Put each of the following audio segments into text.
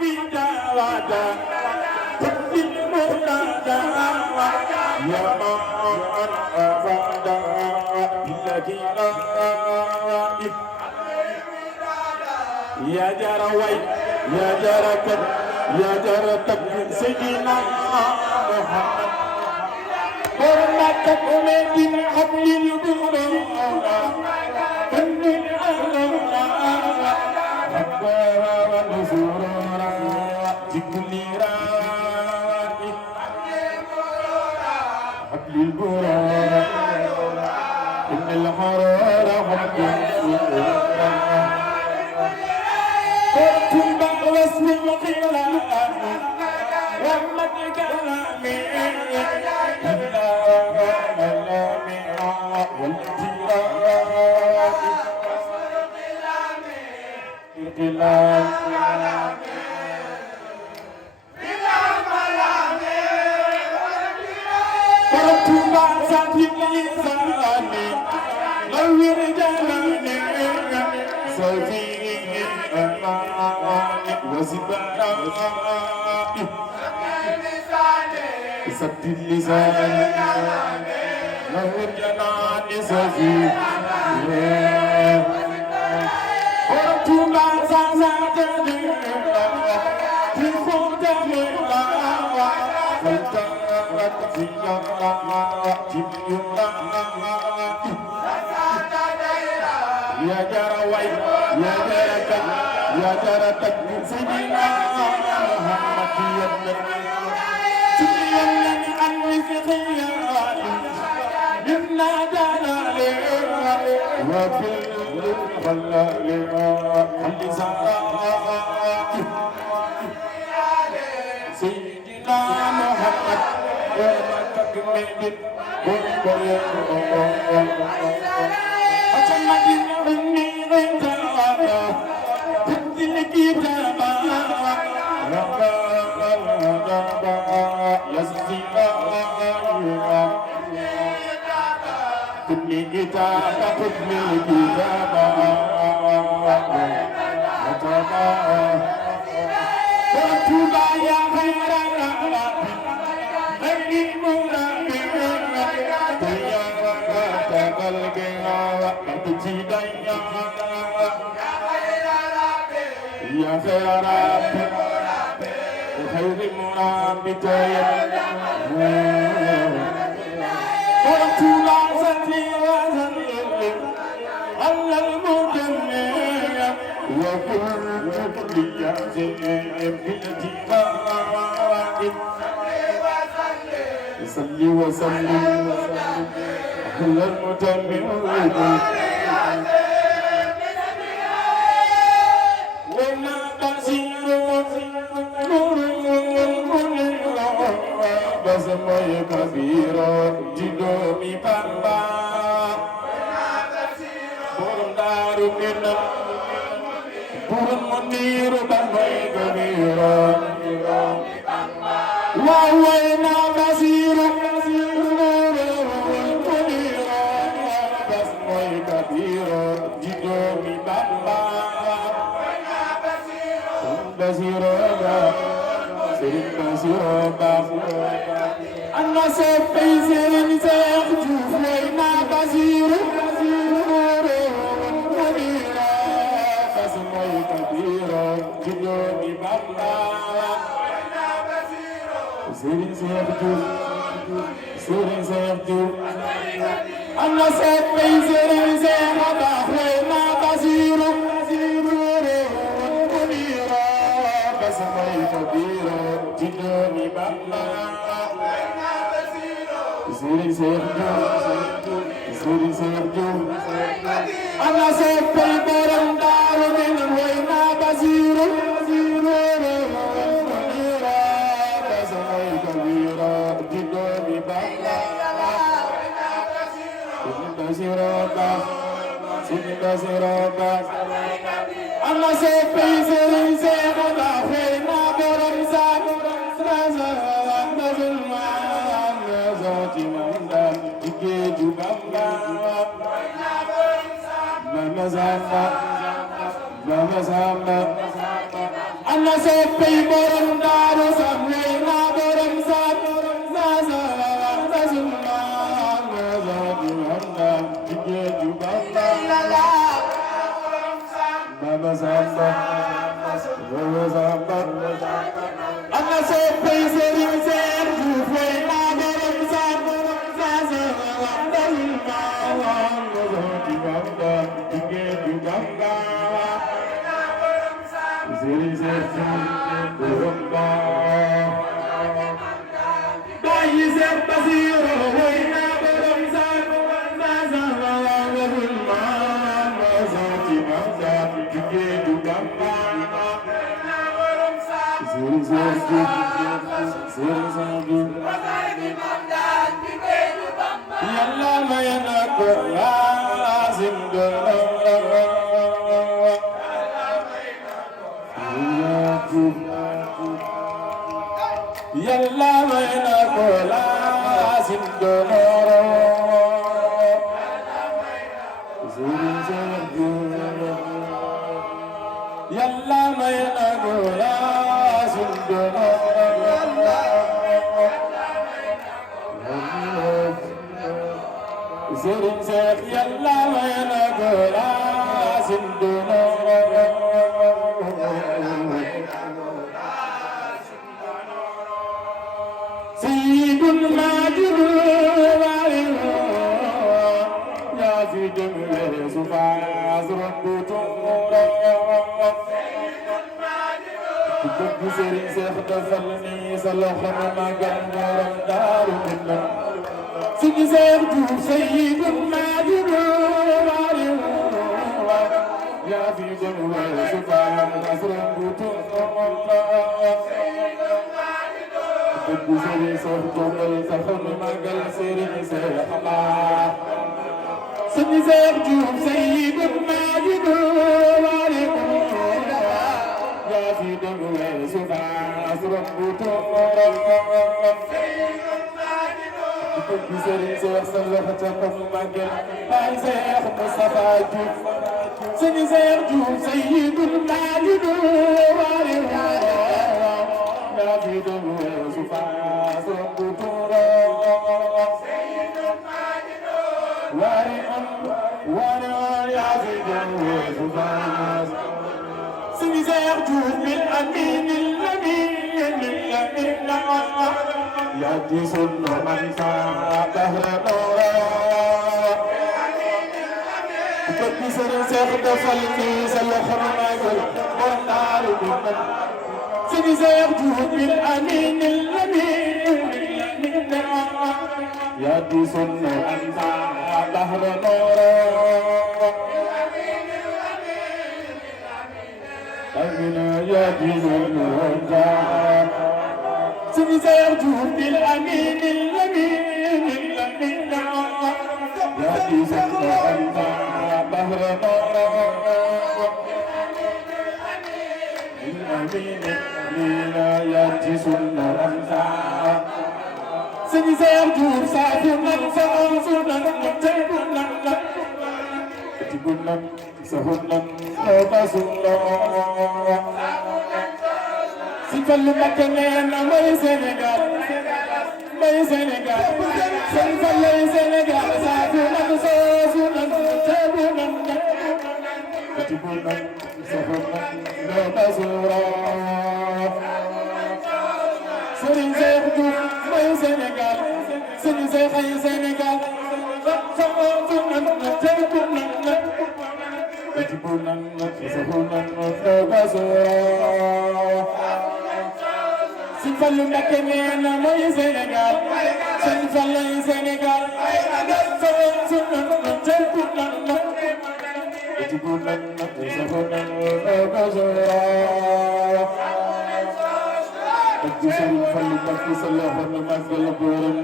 بداوة كل المهتدى يا من أفاد بالذي يا جروي يا جركت يا جركت من سيدنا محمد حرمتك من حبل البرور كل الأهل حبها ونزورا بكل راء حبل البرور إن الحرار حب كنتم واسم الخلاف رحمة كلامي سبت اللسان له الجنان سفي قلت ما زالت في خدم فالتقت في يا جروي يا جركت يا جركت من سيدنا محمد يبلغ سيدنا عني في خيالي منا جلالي وفي الخلال اللسان سيدنا محمد وما تكمل أجمعين غيرها تنزل كتابا ربا يسزيها كل كتابا كل كتابا وتوبا يا خير غير مرابي يا تقلقها وتجيدايا يا خير ربي خير مرابي وتوبا زكي وزكي على المجمع وكل ياسين بالاتفاق صلي وسلم على المتمم وما بصير نور المنير بسمي كبير جدومي بابا بندار منا burun munir banggai gembira wawena basiru munira basmai kabira jidomi bamba basiru sirin basiru anna sepi sirin sehju wawena basiru Sirin sehju anna sepi sirin sehaba wena basiru munira basmai kabira jidomi bamba sirin sehju anna sepi berendaru min wena basiru Siroba, Allah sepi sirin sehaba wena boramsa nazulman nazati mandan ike jubamba namazama ana soppey borom Daaru Sam way naa borom Sam zaza zazuma ngazati wanda jigéeju Bamba Baba Samba Baba Samba ana soppey Serigne Seex Juuf way naa borom Sam zaza zazuma ngazati wanda jigéeju Bamba Serigne Seex Juuf borom Baay Seex Basiru way naa borom Sam zaza zazuma ngazati wanda jigéeju Bamba Serigne Seex Juuf Serigne Seex Juuf Yàlla may na ko Yaasin Yàlla may na ko Yaasin Serigne Seex Juuf Yàlla may na ko Yaasin Serigne Seex Yàlla may na ko Yaasin Sayyidul Maajid yaa fi dem weesu faas rombu tuura ku bëgg Serigne Seex defal ni sa loxo ma magal borom Daaru Minam Serigne Seex Juuf Sayyidul Maajid yaa fi dem weesu faas rombu tuura bëgg Serigne Seex jógal taxaw na magal Serigne Seex Serigne Seex Juuf Sayyidul Maajid yaa fi dem weesu faas rombu tuura bëgg Serigne Seex sa loxo ca kaw magal Baay Seex Mustafa Juuf Serigne Seex Juuf Sayyidul Maajid yaa fi dem weesu faas rombu tuura wari on yaa fi dem weesu faas Serigne Seex Juuf bil amiin yaa di sunu man saa bahra noora bëgg Serigne Seex defal ni sa loxo magal borom Daaru Minam Serigne Seex Juuf bil amiin yaa di sunu man saa bahra noora amina yaa di sunu man saa Serigne Seex Juuf bil amiin yaa di sunu man saa bahra noora yaa di sunu man saa Serigne Seex Juuf saa sunan tibunan sahunan basulo si Fallu Mbakke nee na may Sénégal Sénégal Sénégal saa sunan tibunan sahunan basulo Serigne Seex Juuf may Sénégal Serigne Seex ay Sénégal si Fallu Mbakke nee na mooy Sénégal Serigne Fallu ay Sénégal Serigne Fallu Mbakke sa loxo na magal borom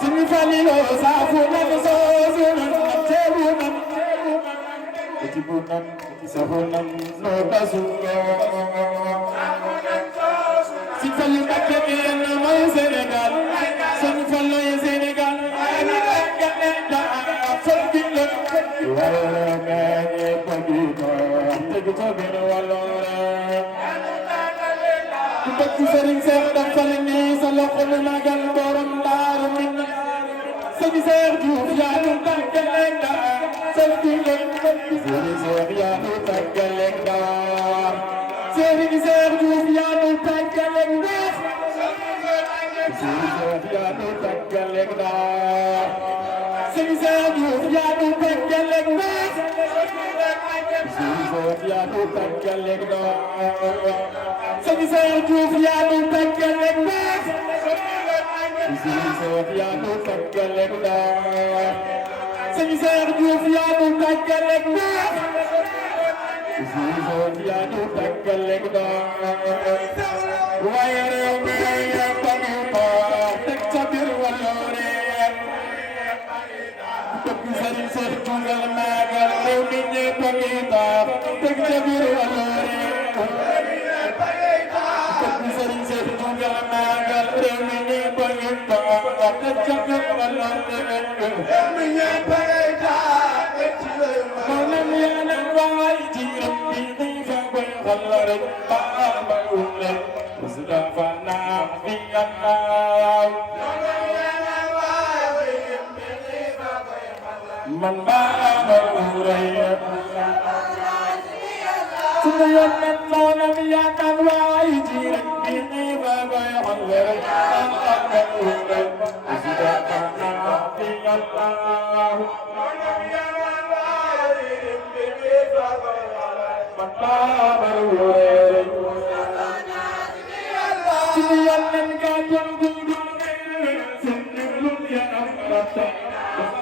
Serigne Fallu saafu nan soosunan teebunan tibunan sahunan no basulo Serigne Fallu Mbakke nee na mooy Sénégal Serigne Fallu ay Sénégal waaye Diouf yaa nu tàggale Ndar Serigne Cheikh yaa nu tàggale Ndar Serigne Cheikh Diouf yaa nu tàggale Ndar Serigne Cheikh yaa nu tàggale Ndar Serigne Cheikh Diouf yaa nu tàggale Ndar Serigne Cheikh yaa nu tàggale Ndar Serigne Cheikh Diouf yaa nu tàggale Ndar Serigne Cheikh yaa nu tàggale Ndar Serigne Cheikh Diouf yaa nu tàggale Ndar Serigne Cheikh yaa nu tàggale Ndar waaye réew mi yëpp a ngi toog teg ca biir waloore bëgg Serigne Cheikh Koungheul màggal réew mi ñëpp a ngi toog teg ca biir waloore bëgg Serigne Cheikh Koungheul màggal réew mi ñëpp a ngi toog teg ca biir waloore réew mi ñëpp a ngi toog teg ci biir waloore maanaam waay ci bi di fa koy xalare baaba ulle Mustafa nabi Allah man baaba ulle sunu yonent maanaam yaakaar waay ci bi di fa koy xalare baaba ulle Mustafa nabi Allah Baba Ulle sunu yonent ka doon gunge sunu lu ya amata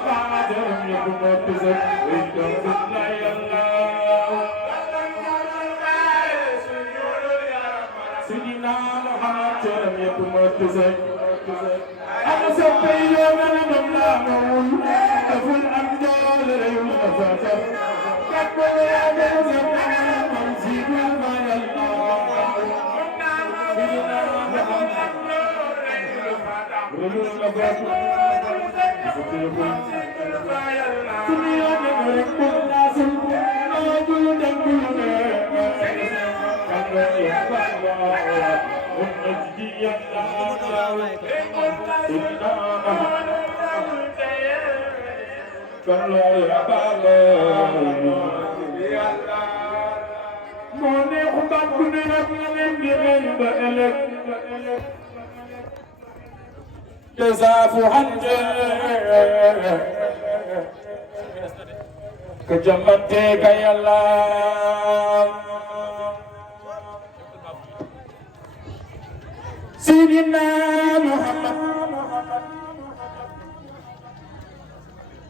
Baba jaram ya ko tese windo sunna yalla Sidina Muhammad jaram ya ko tese am soppe yo mana mamla mawul aful amdal reyu afata kakko ya gazam Kejamate kayala Sidina Muhammad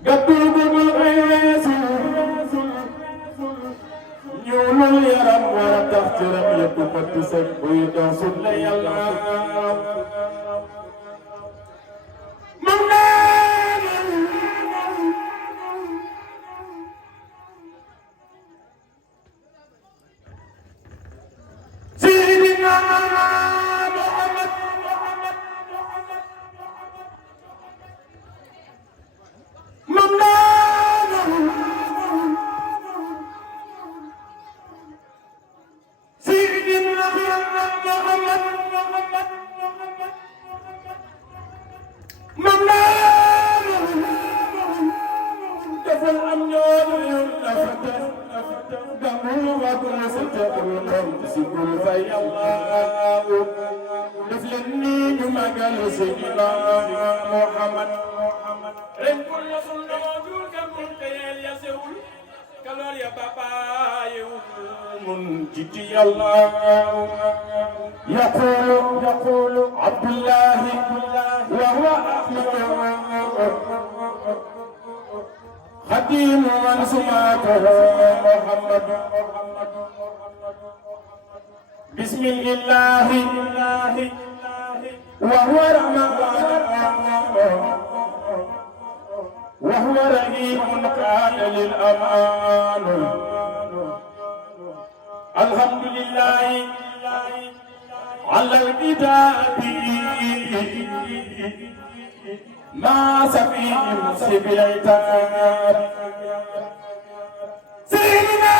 Gabul gabul Rasul Nyulul yaram wa tahtiram yaku matisek Uyudah sunna yalla يقول عبد الله وهو أحمد خديم من سماته محمد بسم الله وهو رحمن وهو رحيم كان للأمان الحمد لله على الكتاب ما سفيه مسلم العتاب سيدنا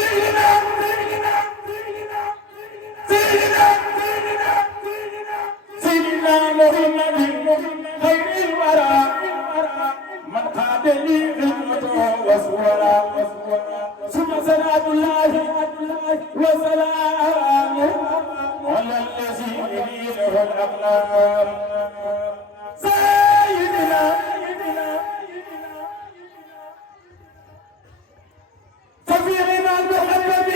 سيدنا سيدنا شفيعنا المقدم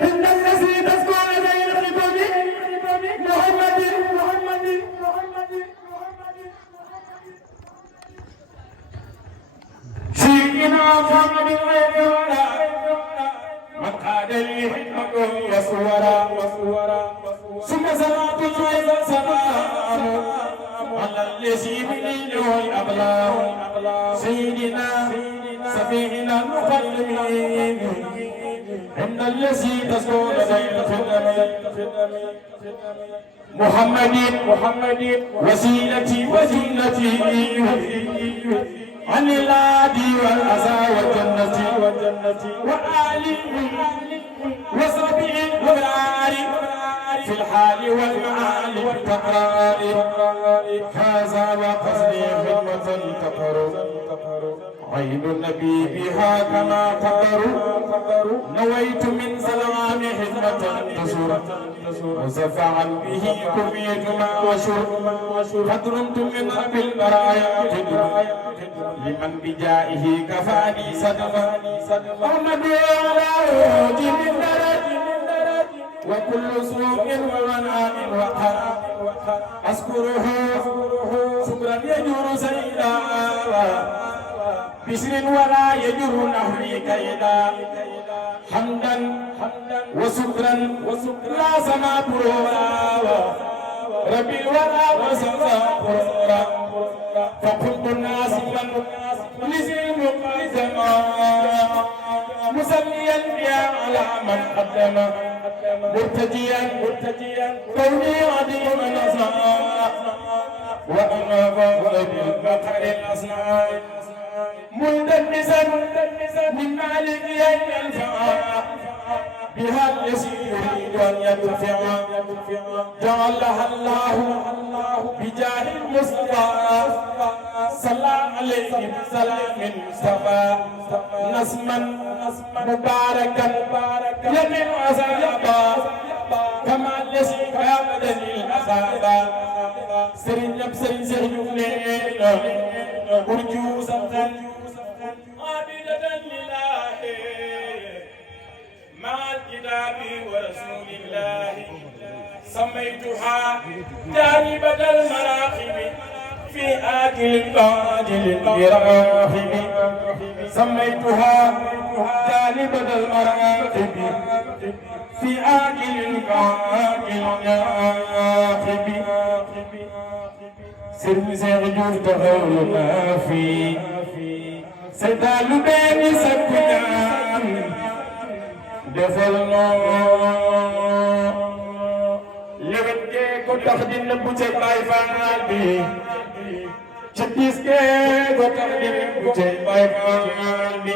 إن الذي تذكر بين الركب محمد سيدنا محمد الغيبنا من قاد لي حكمه وصورا ثم صلاة الله وسلام على الذي بليله الأبلاه سيدنا سفيهنا المقدمين عند الذي تسكن بين الخدم محمد وسيلتي وجنتي عن العادي والأذى والجنة وآلي وصحبه الأبرار في الحال والمعال والتقرار هذا وقصدي خدمة تقر عين النبي بها كما قدر نويت من سلام خدمة تسر مزفعا به كميت ما وشر فدرمت من رب البرايا لمن بجائه كفاني صدقا أحمد على وجه من درج وكل سوء ومنام وقر أذكره شكرا يجور سيدا بشر ولا يجر نحوي كيدا حمدا وشكرا لا سما برورا رب الورى وسما برورا فقلت ناسبا لزي مقدما مسليا بها على من قدم مرتجيا كوني عظيم الأصنام وأنا فوق بالبقر الأصنام ملتمسا من مالك ينفع بها الذي يريد أن ينتفع جعلها الله بجاه المصطفى صلى عليه بسلام المصطفى نسما مباركا يمن عذابا كما الذي كابدني العذاب سرين سرين سرين أرجو سمتا عابدة لله مع الكتاب ورسول الله سميتها جانبة المراقب في آكل قاجل براحب سميتها جانبة المراقب في آكل قاجل براحب سرم سيغجور تغولنا في سدال بين سكنان دفلنا لغتك كتخدين بوچه باي فانال بي چتیسکے کو تخدین بوچه باي فانال بي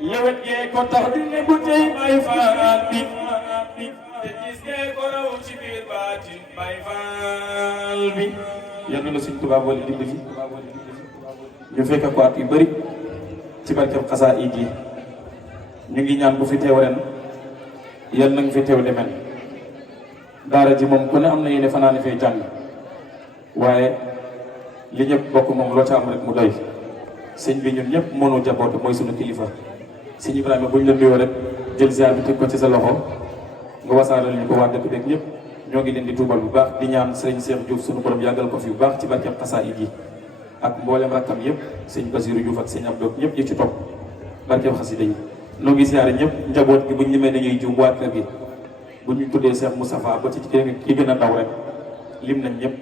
لغتك كتخدين بوچه باي فانال بي چتیسکے کو روچ بیر باچن باي فانال بي yàlla na Sëriñ Tuubaa boole dimbali ñu fekk ko at yu bari ci barkeb xasaayid yi ñu ngi ñaan bu fi teew ren yàlla na nga fi teew demen daara ji moom ku ne am na yéene fanaane fee jàng waaye li ñëpp bokk moom loo ca am rek mu doy sëñ bi ñun ñëpp mënu jaboote mooy sunu kilifa sëñ Ibrahima buñ la nuyoo rek jël ziar bi teg ko ci sa loxo nga wasaare ñu ko waa dëkk beeg ñëpp ñoo ngi leen di tuubal bu baax di ñaan sëriñ Cheikh Diouf sunu borom yàggal ko fi bu baax ci barkeem xasaayid yi ak mboolem rakkam yëpp sëñ Basiru Diouf ak sëñ Abdou ñëpp ñu ci topp barkeem xasida yi noo ngi siyaare ñëpp njaboot gi buñ limee dañuy juum waa kër gi bu ñu tuddee Cheikh Moustapha ba ci ki gën a ndaw rek lim nañ ñëpp